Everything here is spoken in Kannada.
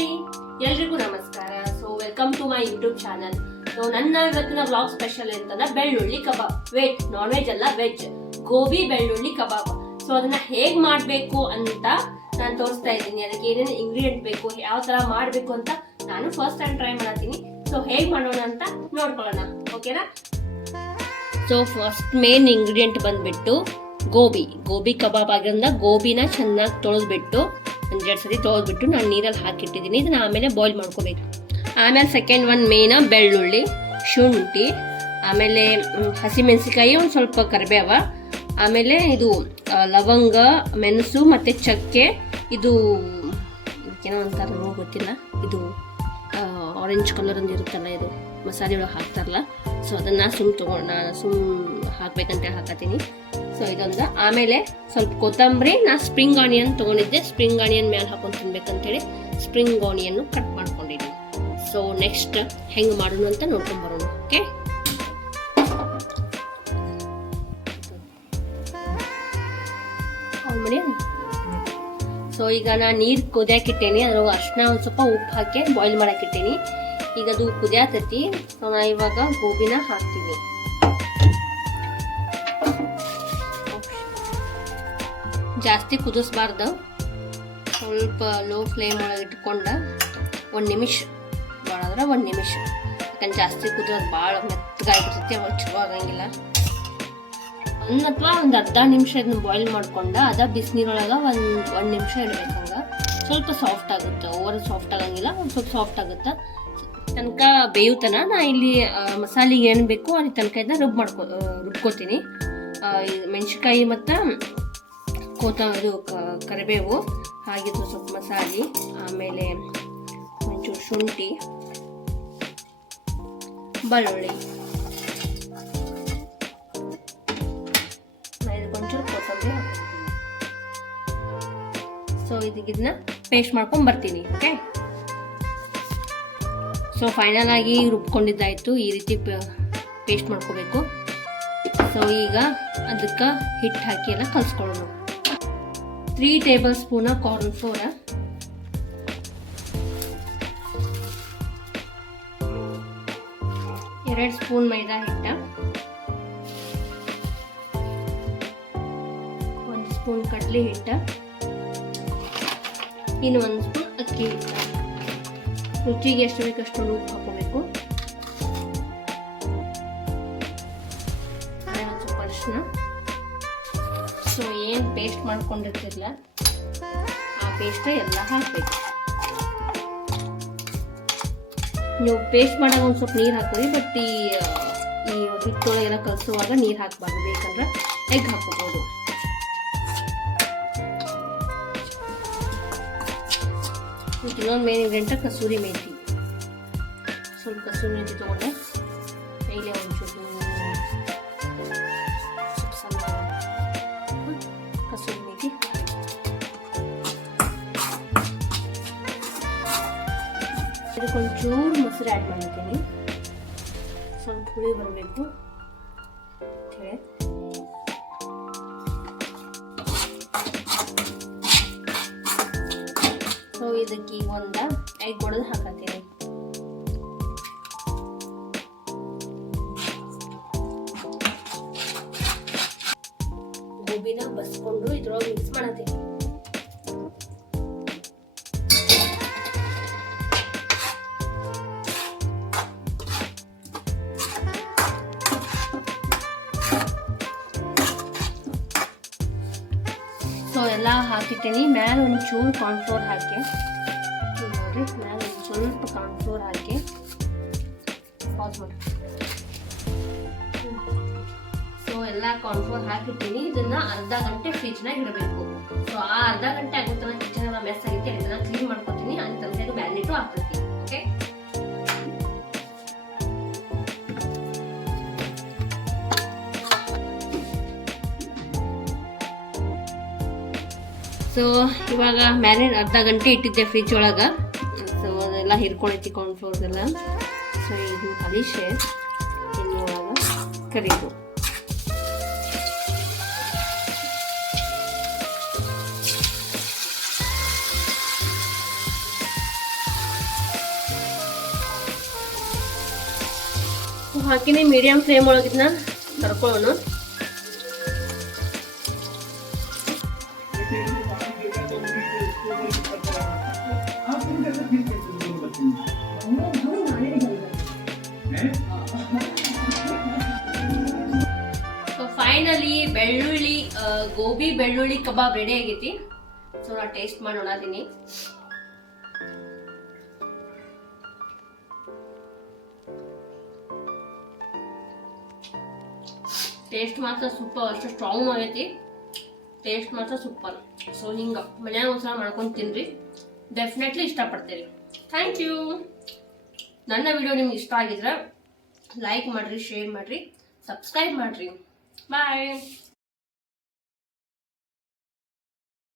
ಹಾಯ್, ಎಲ್ರಿಗೂ ನಮಸ್ಕಾರ. So welcome to my YouTube channel. So ನನ್ನ ಇವತ್ತಿನ ಬ್ಲಾಗ್ ಸ್ಪೆಷಲ್ ಅಂತಂದ್ರೆ ಬೆಳ್ಳುಳ್ಳಿ ಕಬಾಬ್. ನಾನ್ ವೆಜ್ ಅಲ್ಲ, ವೆಜ್ ಗೋಬಿ ಬೆಳ್ಳುಳ್ಳಿ ಕಬಾಬ್. ಸೊ ಅದನ್ನ ಹೇಗ್ ಮಾಡ್ಬೇಕು ಅಂತ ನಾನು ತೋರಿಸ್ತಾ ಇದ್ದೀನಿ. ಅದಕ್ಕೆ ಏನೇನು ಇಂಗ್ರೀಡಿಯೆಂಟ್ ಬೇಕು, ಯಾವ ತರ ಮಾಡ್ಬೇಕು ಅಂತ ನಾನು ಫಸ್ಟ್ ಟೈಮ್ ಟ್ರೈ ಮಾಡ್ತೀನಿ. ಸೊ ಹೇಗ್ ಮಾಡೋಣ ಅಂತ ನೋಡ್ಕೊಳ್ಳೋಣ, ಓಕೆನಾ? ಸೊ ಫಸ್ಟ್ ಮೇನ್ ಇಂಗ್ರೀಡಿಯೆಂಟ್ ಬಂದ್ಬಿಟ್ಟು ಗೋಬಿ ಕಬಾಬ್ ಆಗಿರೋದ್ರಿಂದ ಗೋಬಿನ ಚೆನ್ನಾಗಿ ತೊಳೆದ್ಬಿಟ್ಟು ಒಂದೆರಡು ಸರಿ ತೊಳೆದ್ಬಿಟ್ಟು ನಾನು ನೀರಲ್ಲಿ ಹಾಕಿಟ್ಟಿದ್ದೀನಿ. ಇದನ್ನ ಆಮೇಲೆ ಬಾಯ್ಲ್ ಮಾಡ್ಕೋಬೇಕು. ಆಮೇಲೆ ಸೆಕೆಂಡ್ ಒನ್ ಮೇನ ಬೆಳ್ಳುಳ್ಳಿ, ಶುಂಠಿ, ಆಮೇಲೆ ಹಸಿಮೆಣಸಿಕಾಯಿ, ಒಂದು ಸ್ವಲ್ಪ ಕರಿಬೇವ, ಆಮೇಲೆ ಇದು ಲವಂಗ, ಮೆಣಸು ಮತ್ತು ಚಕ್ಕೆ. ಇದು ಏನೋ ಅಂತಾರ ಗೊತ್ತಿಲ್ಲ, ಇದು ಆರೆಂಜ್ ಕಲರ್ ಒಂದು ಇರುತ್ತಲ್ಲ, ಇದು ಮಸಾಲೆ ಒಳಗೆ ಹಾಕ್ತಾರಲ್ಲ. ಸೊ ಅದನ್ನು ಸುಮ್ ಹಾಕ್ಬೇಕಂತ ಹಾಕತ್ತೀನಿ. ಸೊ ಇದೊಂದು. ಆಮೇಲೆ ಸ್ವಲ್ಪ ಕೊತ್ತಂಬರಿ, ನಾ ಸ್ಪ್ರಿಂಗ್ ಆನಿಯನ್ ತೊಗೊಂಡಿದ್ದೆ. ಸ್ಪ್ರಿಂಗ್ ಆನಿಯನ್ ಮೇಲೆ ಹಾಕೊಂಡು ತಿನ್ಬೇಕಂತೇಳಿ ಸ್ಪ್ರಿಂಗ್ ಆನಿಯನ್ನು ಕಟ್ ಮಾಡ್ಕೊಂಡಿದ್ದೀನಿ. ಸೊ ನೆಕ್ಸ್ಟ್ ಹೆಂಗೆ ಮಾಡೋಣ ಅಂತ ನೋಡ್ಕೊಂಡು ಬರೋಣ. ಓಕೆ, ಸೊ ಈಗ ನಾನು ನೀರು ಕುದಿಯಾಕಿಟ್ಟೇನಿ. ಅದ್ರೊಳಗೆ ಅರ್ಶಿನ, ಒಂದು ಸ್ವಲ್ಪ ಉಪ್ಪು ಹಾಕಿ ಬಾಯ್ಲ್ ಮಾಡಾಕಿಟ್ಟೇನಿ. ಈಗ ಅದು ಕುದಿಯಾತೈತಿ. ಸೊ ನಾ ಇವಾಗ ಗೋಬಿನ ಹಾಕ್ತೀನಿ. ಜಾಸ್ತಿ ಕುದಿಸ್ಬಾರ್ದು, ಸ್ವಲ್ಪ ಲೋ ಫ್ಲೇಮ್ ಒಳಗೆ ಇಟ್ಕೊಂಡ 1 ನಿಮಿಷ, ಭಾಳ ಅಂದ್ರೆ 1 ನಿಮಿಷ. ಯಾಕಂದ್ರೆ ಜಾಸ್ತಿ ಕುದಿಯೋದು ಭಾಳ ಮೆತ್ತಗಾಗಿರ್ತೈತಿ, ಅವಾಗ ಚಲೋ ಆಗಂಗಿಲ್ಲ. ಅಥವಾ ಒಂದು ಅರ್ಧ ನಿಮಿಷ ಇದನ್ನ ಬಾಯ್ಲ್ ಮಾಡ್ಕೊಂಡ ಅದ ಬಿಸಿನೀರೊಳಗೆ ಒಂದು ನಿಮಿಷ ಇಡ್ಬೇಕಂಗ. ಸ್ವಲ್ಪ ಸಾಫ್ಟ್ ಆಗುತ್ತೆ, ಓವರ್ ಸಾಫ್ಟ್ ಆಗಂಗಿಲ್ಲ, ಒಂದು ಸ್ವಲ್ಪ ಸಾಫ್ಟ್ ಆಗುತ್ತೆ. ತನಕ ಬೇಯುತನ ನಾ ಇಲ್ಲಿ ಮಸಾಲೆಗೆ ಏನು ಬೇಕು ಅಲ್ಲಿ ತನಕ ಇದನ್ನ ರುಬ್ಕೋತೀನಿ. ಮೆಣಸಿನ್ಕಾಯಿ ಮತ್ತು ಇದು ಕರಿಬೇವು ಹಾಗಿದ್ದು ಸ್ವಲ್ಪ ಮಸಾಲೆ, ಆಮೇಲೆ ಒಂಚೂರು ಶುಂಠಿ, ಬೆಳ್ಳುಳ್ಳಿ, ಇದಕ್ಕೊಂಚೂರು ಕೊತ್ತಂಬರಿ ಹಾಕ್ತೀನಿ. ಸೊ ಇದನ್ನ ಪೇಸ್ಟ್ ಮಾಡ್ಕೊಂಡು ಬರ್ತೀನಿ. ಓಕೆ, ಸೊ ಫೈನಲ್ ಆಗಿ ರುಬ್ಕೊಂಡಿದ್ದಾಯ್ತು. ಈ ರೀತಿ ಪೇಸ್ಟ್ ಮಾಡ್ಕೋಬೇಕು. ಸೊ ಈಗ ಅದಕ್ಕೆ ಹಿಟ್ಟು ಹಾಕಿ ಎಲ್ಲ ಕಲಿಸ್ಕೊಳ್ಳೋಣ. 3 table spoon corn flour, 2 spoon ಮೈದಾ ಹಿಟ್ಟ, 1 ಸ್ಪೂನ್ ಕಡಲೆ ಹಿಟ್ಟ, ಇನ್ನು 1 ಸ್ಪೂನ್ ಅಕ್ಕಿ ಹಿಟ್ಟ. ರುಚಿಗೆ ಎಷ್ಟು ಬೇಕಷ್ಟು ಉಪ್ಪು ಹಾಕೋಬೇಕು. ಸ್ವಲ್ಪ ಅರಿಶಿನ. ಸೊ ಏನು ಪೇಸ್ಟ್ ಮಾಡ್ಕೊಂಡಿರ್ತಿರಲ್ಲ ಆ ಪೇಸ್ಟ್ ಎಲ್ಲ ಹಾಕಬೇಕು. ನೀವು ಪೇಸ್ಟ್ ಮಾಡಾಗ ಒಂದು ಸ್ವಲ್ಪ ನೀರು ಹಾಕೋರಿ, ಬಟ್ ಈ ಹಿಟ್ಟೊಳಗೆಲ್ಲ ಕಲಿಸುವಾಗ ನೀರು ಹಾಕಬಾರ್ದು. ಬೇಕಂದ್ರೆ ಎಗ್ ಹಾಕೋಬಹುದು. ಇನ್ನೊಂದು ಮೇನ್ ಇಂಗ್ರೀಡಿಯೆಂಟ್ ಕಸೂರಿ ಮೇಥಿ. ಸ್ವಲ್ಪ ಕಸೂರಿ ಮೇಥಿ ತೊಗೊಂಡೆ. ಮೇಲೆ ಒಂಚೂರು ಕಸೂರಿ ಮೇಥಿ. ಇದಕ್ಕೊಂಚೂರು ಮೊಸರು ಆ್ಯಡ್ ಮಾಡಿದ್ದೀನಿ, ಸ್ವಲ್ಪ ಹುಳಿ ಬರಬೇಕು. ಸೊ ಇದಕ್ಕೆ ಒಂದು ಎಗ್ ಹೊಡೆದು ಹಾಕತ್ತೀನಿ. ಗೋಬಿನ ಬಸ್ಕೊಂಡು ಇದ್ರೊಳಗೆ ಮಿಕ್ಸ್ ಮಾಡತ್ತೀನಿ. ಸೊ ಎಲ್ಲ ಹಾಕಿಟ್ಟೀನಿ. ಮೇಲೆ ಒಂಚೂರು ಕಾರ್ನ್ಫ್ಲೋರ್ ಹಾಕಿ ನೋಡ್ರಿ, ಮೇಲೆ ಒಂದು ಸ್ವಲ್ಪ ಕಾರ್ನ್ಫ್ಲೋರ್ ಹಾಕಿ ಪಾಸ್ ಮಾಡಿ. ಸೊ ಎಲ್ಲ ಕಾರ್ನ್ಫ್ಲೋರ್ ಹಾಕಿಟ್ಟಿನಿ. ಇದನ್ನ ಅರ್ಧ ಗಂಟೆ ಫ್ರಿಜ್ನಾಗ ಇಡಬೇಕು. ಸೊ ಆ ಅರ್ಧ ಗಂಟೆ ಆಗುತ್ತಲ್ಲ ಕಿಚನ್ ಎಲ್ಲ ಮೆಸ್ ಆಗೈತಿ, ಅದನ್ನ ಕ್ಲೀನ್ ಮಾಡ್ಕೊತೀನಿ. ಅಲ್ಲಿ ತನಕ ಇದು ಮ್ಯಾರಿನೇಟು ಆಗ್ತೈತಿ. ಓಕೆ, ಸೊ ಇವಾಗ ಮ್ಯಾರಿನೇಟ್ ಅರ್ಧ ಗಂಟೆ ಇಟ್ಟಿದ್ದೆ ಫ್ರಿಜ್ ಒಳಗೆ. ಸೊ ಅದೆಲ್ಲ ಹಿರ್ಕೊಂಡೈತಿ ಕಾರ್ನ್ಫ್ಲೋರ್ಸ್ ಎಲ್ಲ. ಸೊ ಇದು ಕಲಿಶೆ ಇನ್ನೊಳಗೆ ಕರಿದು. ಹಾಕಿನಿ ಮೀಡಿಯಂ ಫ್ಲೇಮ್ ಒಳಗಿದ್ನ ಕರ್ಕೊಳ್ಳೋಣ. ಸೊ ಫೈನಲಿ ಬೆಳ್ಳುಳ್ಳಿ ಗೋಬಿ ಬೆಳ್ಳುಳ್ಳಿ ಕಬಾಬ್ ರೆಡಿ ಆಗೈತಿ. ಸೊ ನಾ ಟೇಸ್ಟ್ ಮಾಡಿ ನೋಡತೀನಿ. ಟೇಸ್ಟ್ ಮಾತ್ರ ಸೂಪರ್, ಅಷ್ಟು ಸ್ಟ್ರಾಂಗ್ ಆಗೈತಿ. ಟೇಸ್ಟ್ ಮಾತ್ರ ಸೂಪರ್. ಸೊ ಹಿಂಗೆ ಮನ್ಯಾಗ ಒಂದ್ಸಲ ಮಾಡ್ಕೊಂಡು ತಿನ್ರಿ, ಡೆಫಿನೆಟ್ಲಿ ಇಷ್ಟಪಡ್ತೀರಿ. Thank you. ನನ್ನ ವಿಡಿಯೋ ನಿಮ್ಗೆ ಇಷ್ಟ ಆಗಿದ್ರೆ ಲೈಕ್ ಮಾಡಿರಿ, ಶೇರ್ ಮಾಡಿರಿ, ಸಬ್ಸ್ಕ್ರೈಬ್ ಮಾಡಿರಿ. ಬಾಯ್.